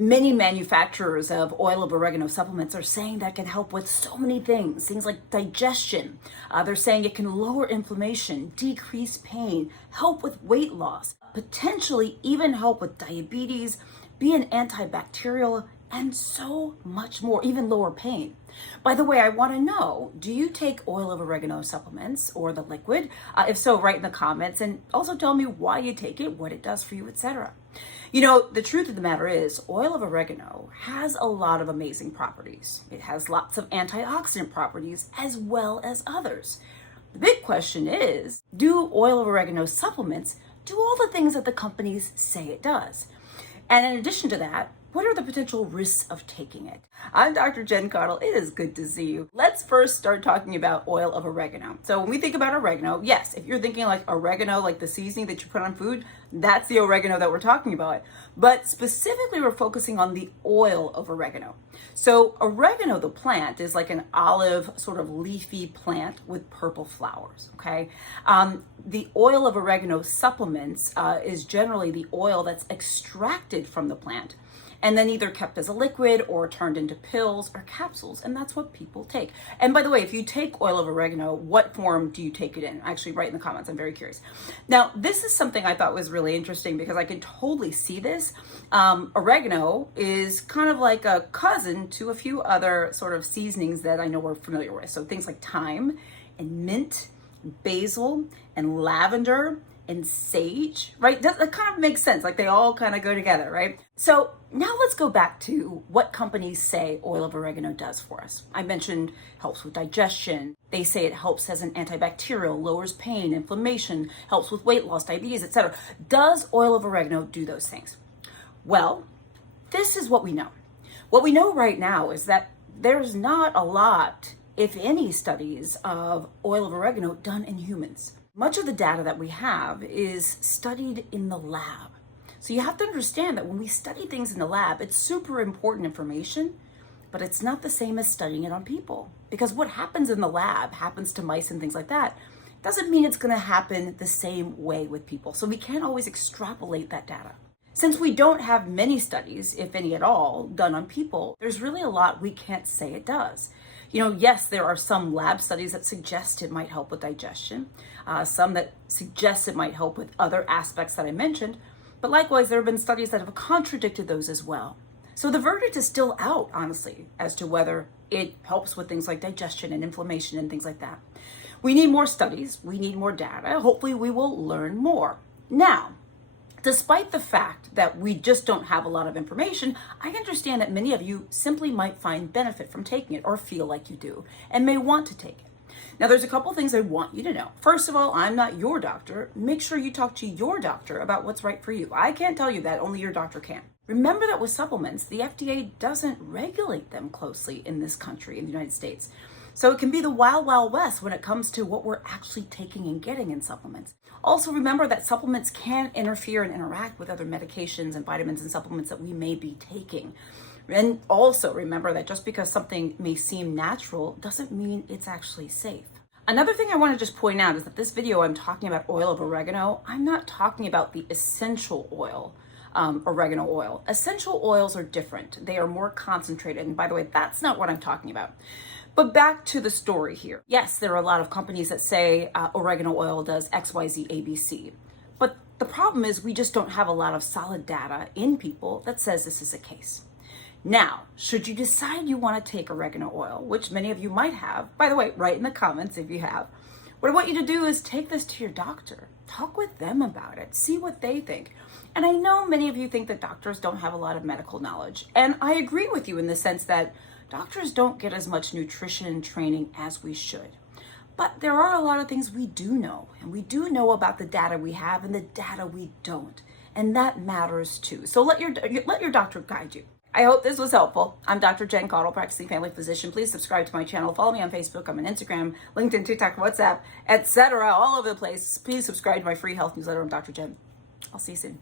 Many manufacturers of oil of oregano supplements are saying that can help with so many things like digestion. They're saying it can lower inflammation, decrease pain, help with weight loss, potentially even help with diabetes, be an antibacterial, and so much more, even lower pain. By the way, I want to know, do you take oil of oregano supplements or the liquid? If so, write in the comments and also tell me why you take it, what it does for you, etc. You know, the truth of the matter is, oil of oregano has a lot of amazing properties. It has lots of antioxidant properties as well as others. The big question is, do oil of oregano supplements do all the things that the companies say it does? And in addition to that, what are the potential risks of taking it? I'm Dr. Jen Caudle. It is good to see you. Let's first start talking about oil of oregano. So when we think about oregano, yes, if you're thinking like oregano, like the seasoning that you put on food, that's the oregano that we're talking about. But specifically, we're focusing on the oil of oregano. So oregano, the plant, is like an olive sort of leafy plant with purple flowers, okay? The oil of oregano supplements is generally the oil that's extracted from the plant and then either kept as a liquid or turned into pills or capsules. And that's what people take. And by the way, if you take oil of oregano, what form do you take it in? Actually, write in the comments. I'm very curious. Now, this is something I thought was really interesting because I can totally see this. Oregano is kind of like a cousin to a few other sort of seasonings that I know we're familiar with. So things like thyme and mint, basil and lavender and sage, right? That kind of makes sense. Like they all kind of go together, right? So now let's go back to what companies say oil of oregano does for us. I mentioned helps with digestion. They say it helps as an antibacterial, lowers pain, inflammation, helps with weight loss, diabetes, etc. Does oil of oregano do those things? Well, this is what we know. What we know right now is that there's not a lot, if any, studies of oil of oregano done in humans. Much of the data that we have is studied in the lab. So you have to understand that when we study things in the lab, it's super important information, but it's not the same as studying it on people. Because what happens in the lab happens to mice and things like that. Doesn't mean it's going to happen the same way with people. So we can't always extrapolate that data. Since we don't have many studies, if any at all, done on people, there's really a lot we can't say it does. You know, yes, there are some lab studies that suggest it might help with digestion, some that suggest it might help with other aspects that I mentioned, but likewise, there have been studies that have contradicted those as well. So the verdict is still out, honestly, as to whether it helps with things like digestion and inflammation and things like that. We need more studies, we need more data. Hopefully we will learn more. Now, despite the fact that we just don't have a lot of information, I understand that many of you simply might find benefit from taking it or feel like you do and may want to take it. Now, there's a couple things I want you to know. First of all, I'm not your doctor. Make sure you talk to your doctor about what's right for you. I can't tell you that, only your doctor can. Remember that with supplements, the FDA doesn't regulate them closely in this country, in the United States. So it can be the wild, wild west when it comes to what we're actually taking and getting in supplements. Also remember that supplements can interfere and interact with other medications and vitamins and supplements that we may be taking. And also remember that just because something may seem natural doesn't mean it's actually safe. Another thing I want to just point out is that this video I'm talking about oil of oregano. I'm not talking about the essential oil, oregano oil. Essential oils are different. They are more concentrated. And by the way, that's not what I'm talking about. But back to the story here. Yes, there are a lot of companies that say oregano oil does XYZ ABC. But the problem is we just don't have a lot of solid data in people that says this is the case. Now, should you decide you want to take oregano oil, which many of you might have, by the way, write in the comments if you have, what I want you to do is take this to your doctor. Talk with them about it. See what they think. And I know many of you think that doctors don't have a lot of medical knowledge. And I agree with you in the sense that doctors don't get as much nutrition training as we should. But there are a lot of things we do know. And we do know about the data we have and the data we don't. And that matters too. So let your doctor guide you. I hope this was helpful. I'm Dr. Jen Caudle, practicing family physician. Please subscribe to my channel. Follow me on Facebook. I'm on Instagram, LinkedIn, TikTok, WhatsApp, etc. all over the place. Please subscribe to my free health newsletter. I'm Dr. Jen. I'll see you soon.